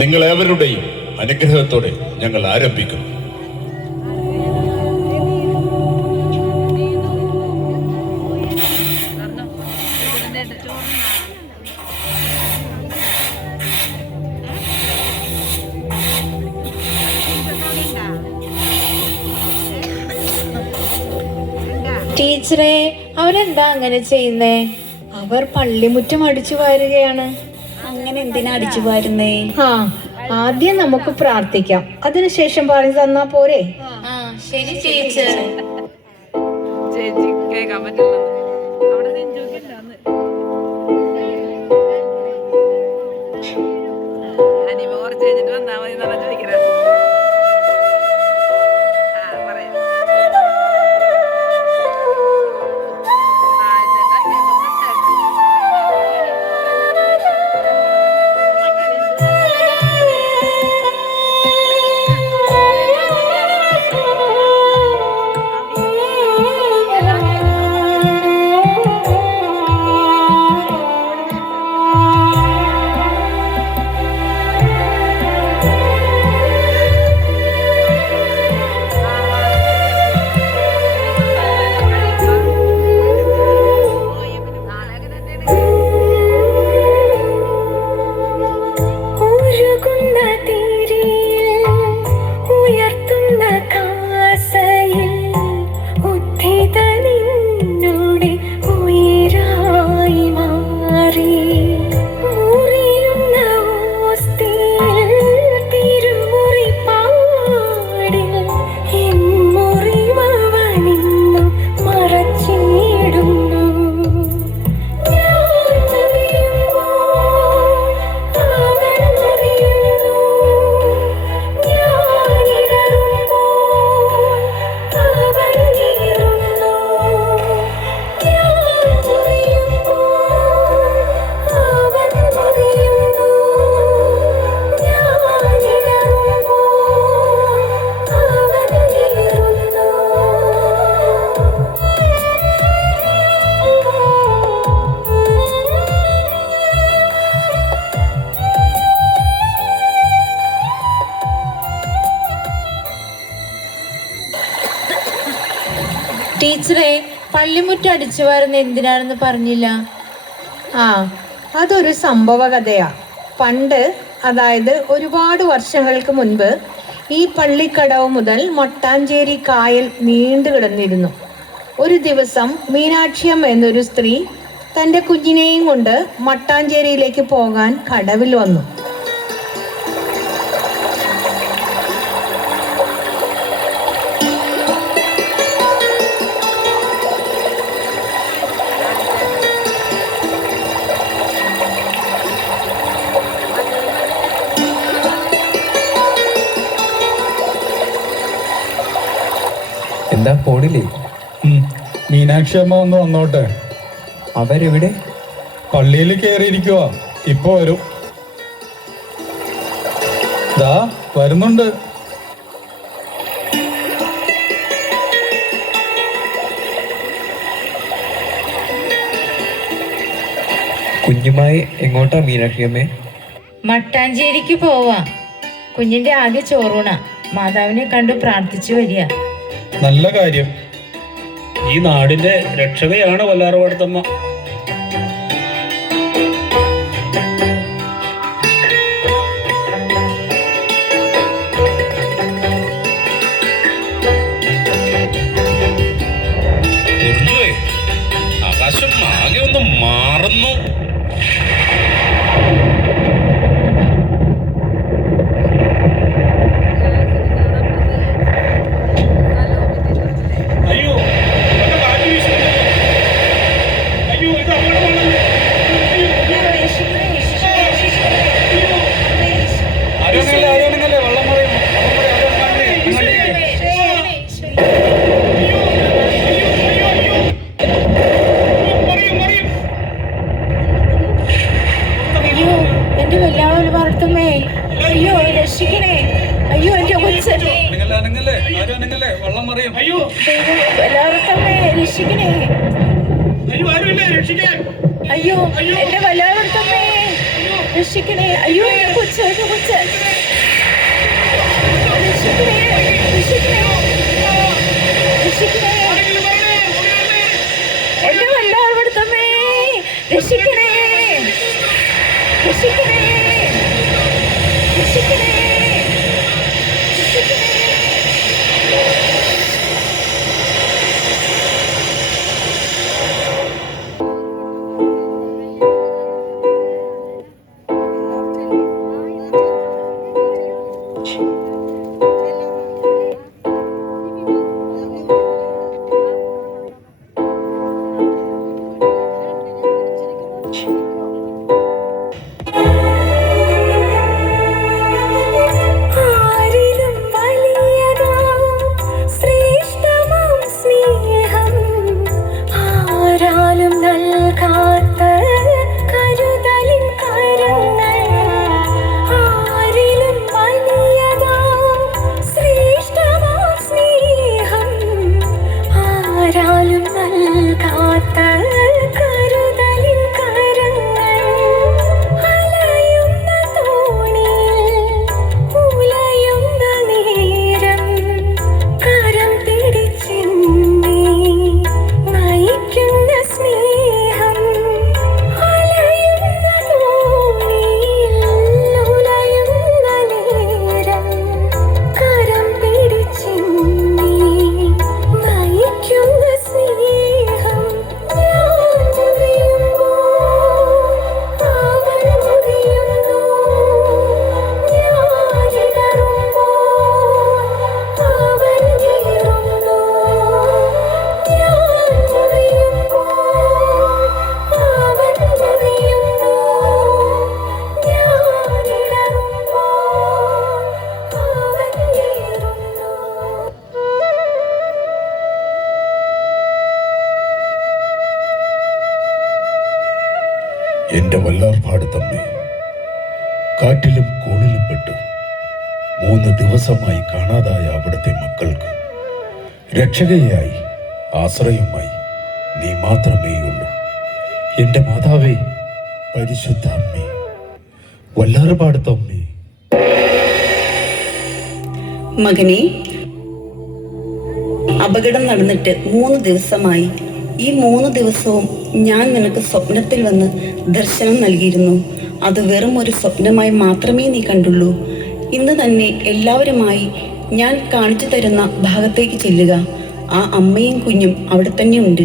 നിങ്ങളേവരുടെയും അനുഗ്രഹത്തോടെ ഞങ്ങൾ ആരംഭിക്കുന്നു. ടീച്ചറെ, അവരെന്താ അങ്ങനെ ചെയ്യുന്നേ? അവർ പള്ളിമുറ്റം അടിച്ചു വാരുകയാണ്. അങ്ങനെ എന്തിനാ അടിച്ചു വാരുന്നേ? ആദ്യം നമുക്ക് പ്രാർത്ഥിക്കാം, അതിനുശേഷം പറഞ്ഞു തന്നാ പോരെ? ശരി ടീച്ചർ. ചേച്ചി കേൾക്കാൻ പറ്റില്ല. അവിടെ നെഞ്ചൊക്കെ ഉണ്ടാന്ന് അനിമ കുറച്ച് കഴിഞ്ഞിട്ട് വന്നാ മതി എന്നാ ചോദിക്കണ. പറയാം. ടീച്ചറെ, പള്ളിമുറ്റം അടിച്ചു വാരുന്ന എന്തിനാണെന്ന് പറഞ്ഞില്ല. അതൊരു സംഭവ കഥയാ. പണ്ട്, അതായത് ഒരുപാട് വർഷങ്ങൾക്ക് മുൻപ്, ഈ പള്ളിക്കടവ് മുതൽ മട്ടാഞ്ചേരി കായൽ നീണ്ടു കിടന്നിരുന്നു. ഒരു ദിവസം മീനാക്ഷിയമ്മ എന്നൊരു സ്ത്രീ തൻ്റെ കുഞ്ഞിനെയും കൊണ്ട് മട്ടാഞ്ചേരിയിലേക്ക് പോകാൻ കടവിൽ വന്നു. എന്താ പോണില്ലേ? മീനാക്ഷി അമ്മ ഒന്ന് വന്നോട്ടെ. അവരെവിടെ? പള്ളിയിൽ കയറിയിരിക്കുക. ഇപ്പൊ വരും. ദാ വരുന്നുണ്ട്. കുഞ്ഞുമായി എങ്ങോട്ടാ മീനാക്ഷി അമ്മേ? മട്ടാഞ്ചേരിക്ക് പോവാ. കുഞ്ഞിന്റെ ആദ്യ ചോറൂണ. മാതാവിനെ കണ്ടു പ്രാർത്ഥിച്ചു വരിക. നല്ല കാര്യം. ഈ നാടിന്റെ രക്ഷകയാണ് വല്ലാർപാടത്തമ്മ. ആകാശം ആകെ ഒന്ന് മാറുന്നു. അയ്യോ രക്ഷിക്കണേ. അയ്യോ എന്റെ കൊച്ചല്ലേ. അയ്യോ വല്ലാവർത്തമ്മേ രക്ഷിക്കണേ. അയ്യോ ആരുമില്ലേ രക്ഷിക്കാൻ. അയ്യോ എന്റെ വല്ലാവർത്തമ്മേ. രക്ഷിക്കണേ, അയ്യോ എന്റെ കൊച്ച്, എന്റെ കൊച്ച്. രക്ഷിക്കണേ, രക്ഷിക്കണേ, രക്ഷിക്കണേ. എന്റെ വല്ലാർപാടത്തമ്മേ, രക്ഷിക്കണേ, രക്ഷിക്കണേ, രക്ഷിക്കണേ, രക്ഷിക്കണേ. ആരിലും വലിയതാം ശ്രേഷ്ഠമാം സ്നേഹം ആരാലും നൽകാത്ത കരുതലിൻ കരങ്ങൾ. ആരിലും വലിയതാം ശ്രേഷ്ഠമാം സ്നേഹം ആരാലും നൽകാത്ത കരുതലിൻ കരങ്ങൾ. അലയുന്ന തോണിയിൽ ഉലയുന്ന നേരം കരം പിടിച്ചെന്നെ നയിക്കുന്ന സ്നേഹം. അലയുന്ന തോണിയിൽ ഉലയുന്ന നേരം കരം പിടിച്ചെന്നെ നയിക്കുന്ന സ്നേഹം. ഞാൻ മുറിയുമ്പോൾ അവൻ മുറിയുന്നു. ഞാൻ ഇടറുമ്പോൾ അവൻ കീറുന്നു. ഞാൻ മുറിയുമ്പോൾ അവൻ മുറിയുന്നു. ഞാൻ ഇടറുമ്പോൾ അവൻ കീറുന്നു. എന്റെ വല്ലാർപാടത്തമ്മേ, കാറ്റിലും കോണിലും പെട്ടു 3 ദിവസമായി കാണാതായ അവിടുത്തെ മക്കൾക്ക് രക്ഷകയായി ആശ്രയമായി നീ മാത്രമേയുള്ളൂ. എന്റെ മാതാവേ, പരിശുദ്ധ അമ്മേ, വല്ലാർപാടത്തമ്മേ. മകനെ, അപകടം നടന്നിട്ട് 3 ദിവസമായി. ഈ 3 ദിവസവും ഞാൻ നിനക്ക് സ്വപ്നത്തിൽ വന്ന് ദർശനം നൽകിയിരുന്നു. അത് വെറും ഒരു സ്വപ്നമായി മാത്രമേ നീ കണ്ടുള്ളൂ. ഇന്ന് തന്നെ എല്ലാവരുമായി ഞാൻ കാണിച്ചു തരുന്ന ഭാഗത്തേക്ക് ചെല്ലുക. ആ അമ്മയും കുഞ്ഞും അവിടെ തന്നെ ഉണ്ട്.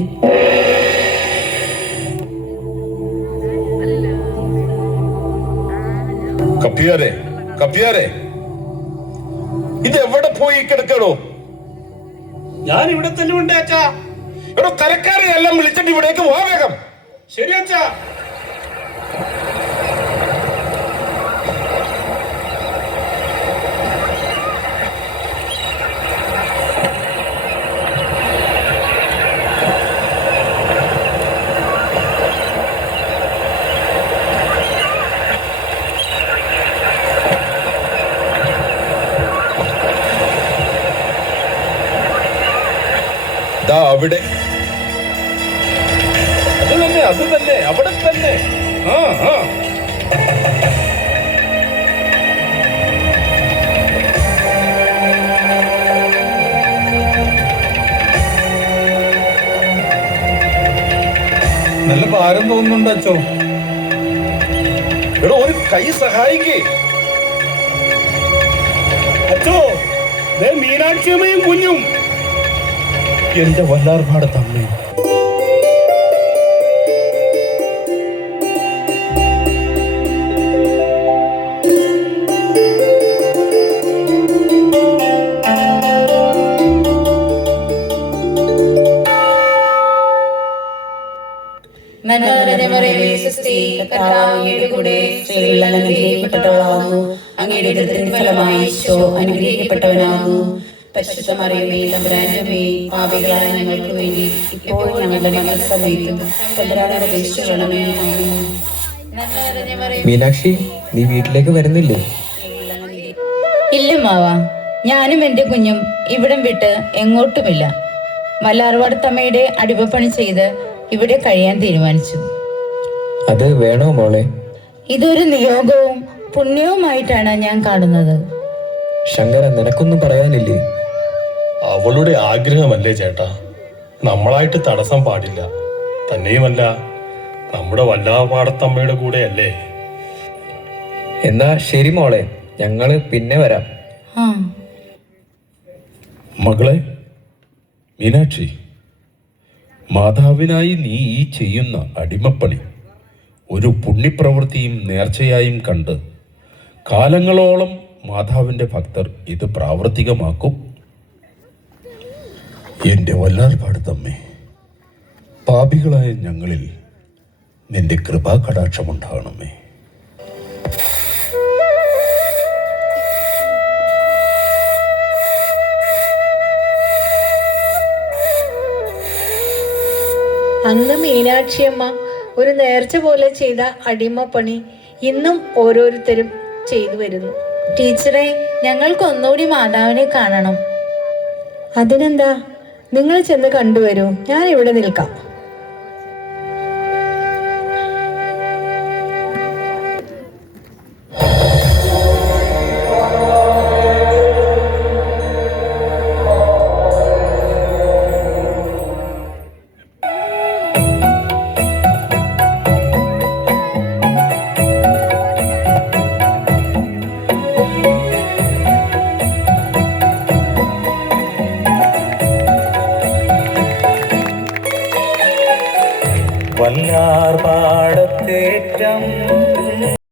കപ്പിയാരെ, കപ്പിയാരെ, ഇത് എവിടെ പോയി കിടക്കണോ? ഞാൻ ഇവിടെ തന്നെ ഉണ്ട് അച്ഛാ. എടോ, കരക്കാരെ എല്ലാം വിളിച്ചിട്ട് ഇവിടേക്ക് വാ വേഗം. ശരി അച്ഛാ. ദാ അവിടെ, അത് തന്നെ അവിടെ തന്നെ. ആ ആ, നല്ല ഭാരം തോന്നുന്നുണ്ട് അച്ചോ. എടോ, ഒരു കൈ സഹായിക്കേ. അച്ഛോ, ദേ മീനാക്ഷിയമ്മയും കുഞ്ഞും. എന്റെ വല്ലാർപാടത്തമ്മേ, നന്മ നിറഞ്ഞ മറിയമേ, സ്വസ്തി, കർത്താവ് അങ്ങയുടെ കൂടെ സ്ത്രീകളിൽ അങ്ങ് അനുഗ്രഹിക്കപ്പെട്ടവളാകുന്നു. അങ്ങയുടെ ഉദരത്തിൻ ഫലമായി ഈശോ അനുഗ്രഹിക്കപ്പെട്ടവനാകുന്നു. പരിശുദ്ധ മറിയമേ, തമ്പുരാന്റെ അമ്മേ, പാപികളായ ഞങ്ങൾക്ക് വേണ്ടി ഇപ്പോഴും ഞങ്ങളുടെ മരണസമയത്തും തമ്പുരാനോട് അപേക്ഷിച്ചുകൊള്ളണമേ. ആമേൻ. നന്മ നിറഞ്ഞ മറിയമേ, മീനാക്ഷി, നീ വീട്ടിലേക്ക് വരുന്നില്ലേ? ഇല്ല മാവ, ഞാനും എൻ്റെ കുഞ്ഞും ഇവിടം വിട്ട് എങ്ങോട്ടുമില്ല. വല്ലാർപാടത്തമ്മയുടെ അടിമപ്പണി ചെയ്ത് ഇവിടെ കഴിയാൻ തീരുമാനിച്ചു. അത് വേണോ മോളെ? ഇതൊരു നിയോഗവും പുണ്യവുമായിട്ടാണ് ഞാൻ കാണുന്നത്. ശങ്കര, നിനക്കൊന്നും പറയാനില്ലേ? അവളുടെ ആഗ്രഹമല്ലേ ചേട്ടാ, നമ്മളായിട്ട് തടസ്സം പാടില്ല. തന്നെയുമല്ല, നമ്മുടെ വല്ലാപാടത്തമ്മയുടെ കൂടെയല്ലേ. എന്നാ ശരി മോളെ, ഞങ്ങള് പിന്നെ വരാം. ആ, മകളെ മീനാക്ഷി, മാതാവിനായി നീ ഈ ചെയ്യുന്ന അടിമപ്പണി ഒരു പുണ്യപ്രവൃത്തിയും നേർച്ചയായും കണ്ട് കാലങ്ങളോളം മാതാവിൻ്റെ ഭക്തർ ഇത് പ്രാവർത്തികമാക്കും. എൻ്റെ വല്ലാർപാടത്തമ്മേ, പാപികളായ ഞങ്ങളിൽ നിന്റെ കൃപാകടാക്ഷമുണ്ടാകണമേ. അന്ന് മീനാക്ഷിയമ്മ ഒരു നേർച്ച പോലെ ചെയ്ത അടിമപ്പണി ഇന്നും ഓരോരുത്തരും ചെയ്തു വരുന്നു. ടീച്ചറെ, ഞങ്ങൾക്ക് ഒന്നുകൂടി മാതാവിനെ കാണണം. അതിനെന്താ, നിങ്ങൾ ചെന്ന് കണ്ടുവരൂ, ഞാൻ ഇവിടെ നിൽക്കാം.